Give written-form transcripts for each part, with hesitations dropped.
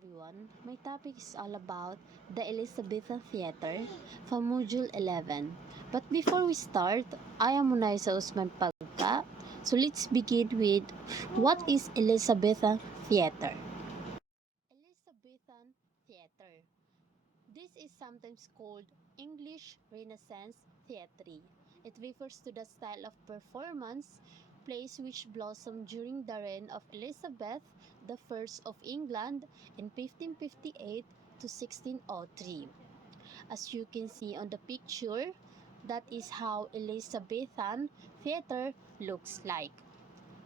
everyone. My topic is all about the Elizabethan Theater from Module 11. But before we start, I am Munay sa Usman Pagka. So let's begin with what is Elizabethan Theater? Elizabethan Theater. This is sometimes called English Renaissance Theatre. It refers to the style of performance plays which blossomed during the reign of Elizabeth the First of England in 1558 to 1603. As you can see on the picture, that is how Elizabethan theater looks like.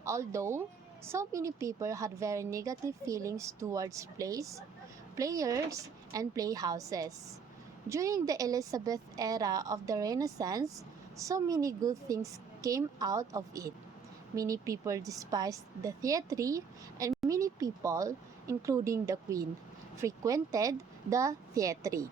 Although so many people had very negative feelings towards plays, players, and playhouses. During the Elizabeth era of the Renaissance, so many good things came out of it. Many people despised the theatre, and many people, including the Queen, frequented the theatre.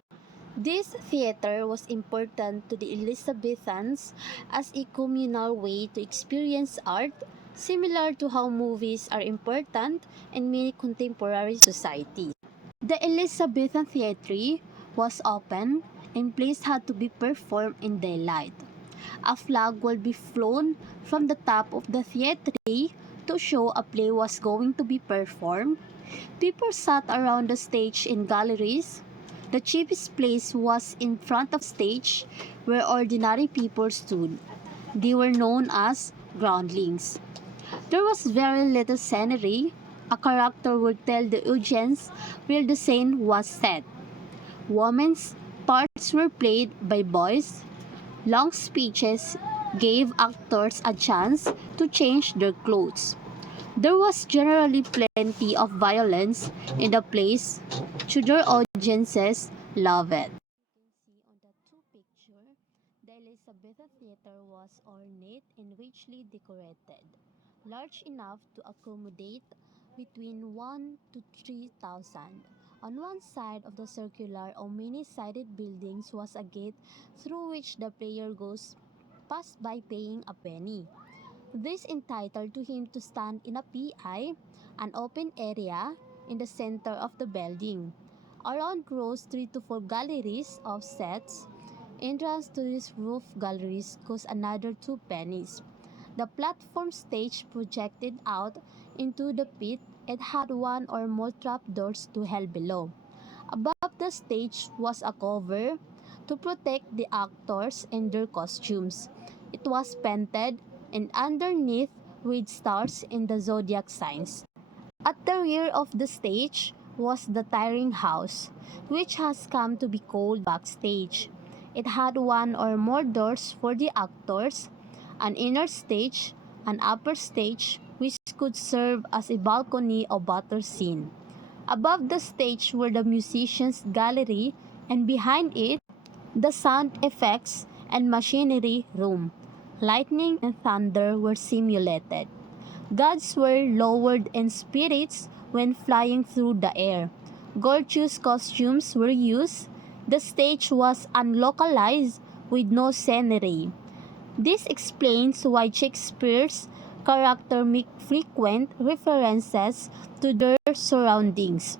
This theater was important to the Elizabethans as a communal way to experience art, similar to how movies are important in many contemporary societies. The Elizabethan theatre was open and plays had to be performed in daylight. A flag will be flown from the top of the theatre to show a play was going to be performed. People sat around the stage in galleries. The cheapest place was in front of stage where ordinary people stood. They were known as groundlings. There was very little scenery. A character would tell the audience where the scene was set. Women's parts were played by boys. Long speeches gave actors a chance to change their clothes. There was generally plenty of violence in the plays. Tudor audiences loved it. You can see on the two pictures, the Elizabethan Theatre was ornate and richly decorated, large enough to accommodate between 1 to 3,000. On one side of the circular or many-sided buildings was a gate through which the player goes past by paying a penny. This entitled to him to stand in a PI, an open area in the center of the building. Around rows 3 to 4 galleries of sets. Entrance to these roof galleries cost another 2 pennies. The platform stage projected out into the pit and had one or more trapdoors to hell below. Above the stage was a cover to protect the actors and their costumes. It was painted and underneath with stars in the zodiac signs. At the rear of the stage was the tiring house, which has come to be called backstage. It had one or more doors for the actors, an inner stage, an upper stage, which could serve as a balcony or battle scene. Above the stage were the musicians' gallery, and behind it, the sound effects and machinery room. Lightning and thunder were simulated. Gods were lowered and spirits went flying through the air. Gorgeous costumes were used. The stage was unlocalized with no scenery. This explains why Shakespeare's characters make frequent references to their surroundings.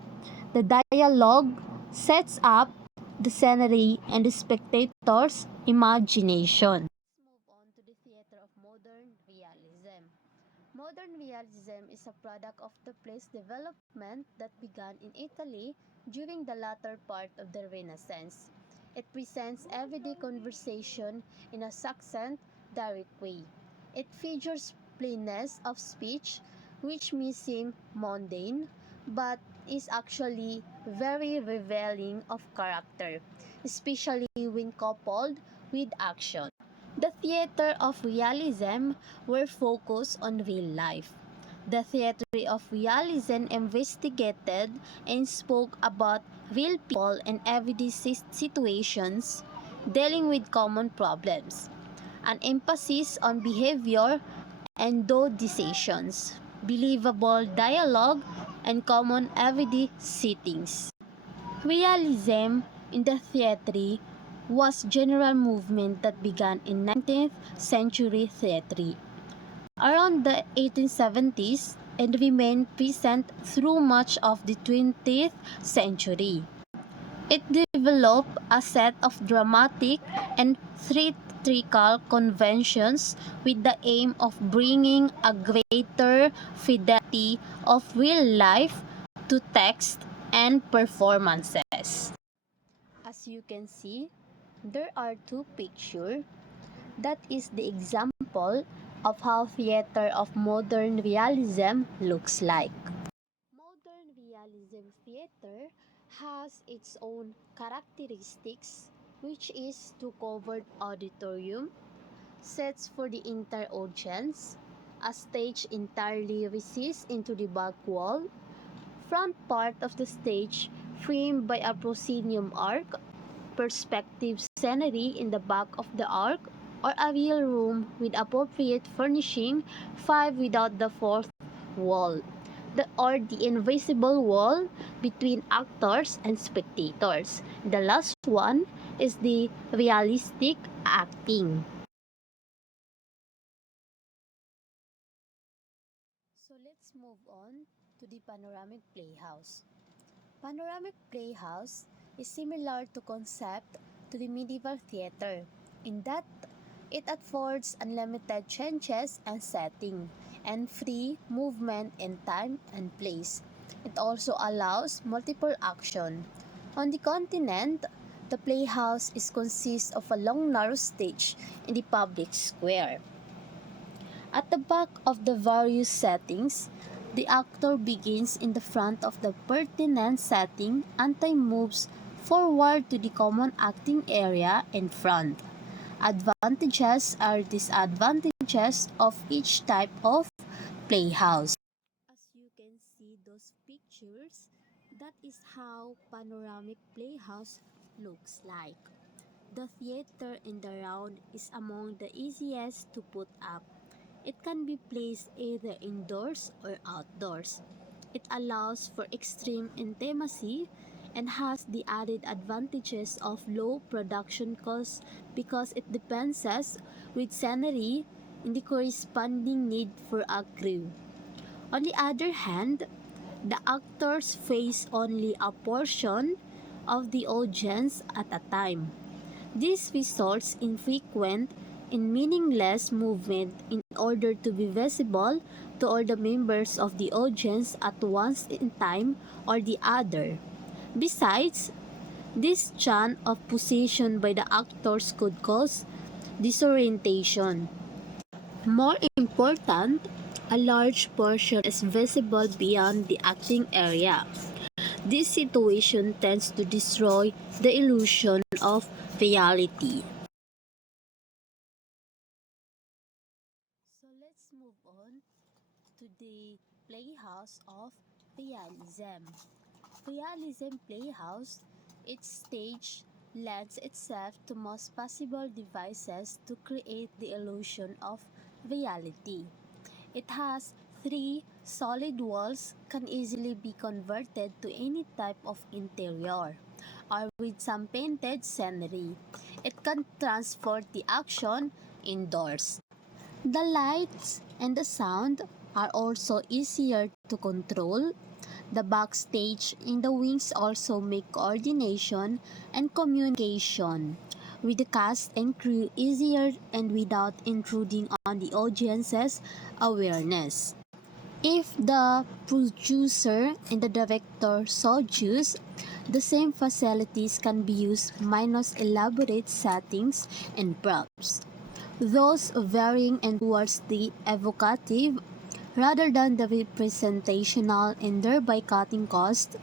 The dialogue sets up the scenery and the spectator's imagination. Let's move on to the theater of modern realism. Modern realism is a product of the play's development that began in Italy during the latter part of the Renaissance. It presents everyday conversation in a succinct, direct way. It features plainness of speech, which may seem mundane, but is actually very revealing of character, especially when coupled with action. The theater of realism were focused on real life. The theater of realism investigated and spoke about real people and everyday situations dealing with common problems. An emphasis on behavior and though decisions, believable dialogue, and common everyday settings. Realism in the theatre was general movement that began in 19th century theatre. Around the 1870s, and remained present through much of the 20th century. It developed a set of dramatic and theatrical conventions with the aim of bringing a greater fidelity of real life to text and performances. As you can see, there are two pictures. That is the example of how theater of modern realism looks like. Modern realism theater has its own characteristics, which is two covered auditorium, sets for the entire audience, a stage entirely recessed into the back wall, front part of the stage framed by a proscenium arc, perspective scenery in the back of the arc, or a real room with appropriate furnishing, five without the fourth wall, or the invisible wall between actors and spectators. The last one is the realistic acting. So let's move on to the panoramic playhouse. Panoramic playhouse is similar to concept to the medieval theater in that it affords unlimited changes and setting and free movement in time and place. It also allows multiple action. On the continent, the playhouse is consists of a long narrow stage in the public square. At the back of the various settings, the actor begins in the front of the pertinent setting and then moves forward to the common acting area in front. Advantages are disadvantages of each type of playhouse. As you can see those pictures, that is how panoramic playhouse looks like. The theater in the round is among the easiest to put up. It can be placed either indoors or outdoors. It allows for extreme intimacy and has the added advantages of low production costs because it dispenses with scenery and the corresponding need for a crew. On the other hand, the actors face only a portion of the audience at a time. This results in frequent and meaningless movement in order to be visible to all the members of the audience at once in time or the other. Besides, this chant of position by the actors could cause disorientation. More important, a large portion is visible beyond the acting area. This situation tends to destroy the illusion of reality. So let's move on to the playhouse of realism. Realism playhouse, its stage lends itself to most possible devices to create the illusion of reality. It has three solid walls can easily be converted to any type of interior or with some painted scenery. It can transport the action indoors. The lights and the sound are also easier to control. The backstage in the wings also make coordination and communication with the cast and crew easier and without intruding on the audience's awareness. If the producer and the director so choose, the same facilities can be used minus elaborate settings and props, those varying and towards the evocative rather than the representational and thereby cutting cost.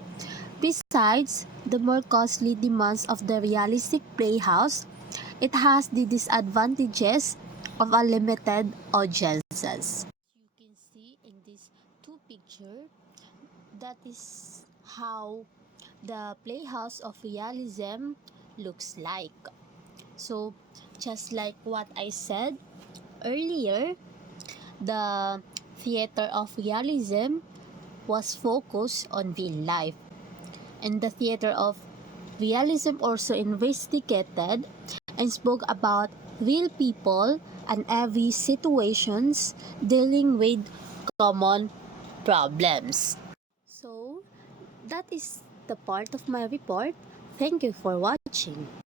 Besides the more costly demands of the realistic playhouse, it has the disadvantages of a limited audiences. You can see in these two pictures, that is how the playhouse of realism looks like. So, just like what I said earlier, the theater of realism was focused on real life, and the theater of realism also investigated and spoke about real people and every situations dealing with common problems. So, that is the part of my report. Thank you for watching.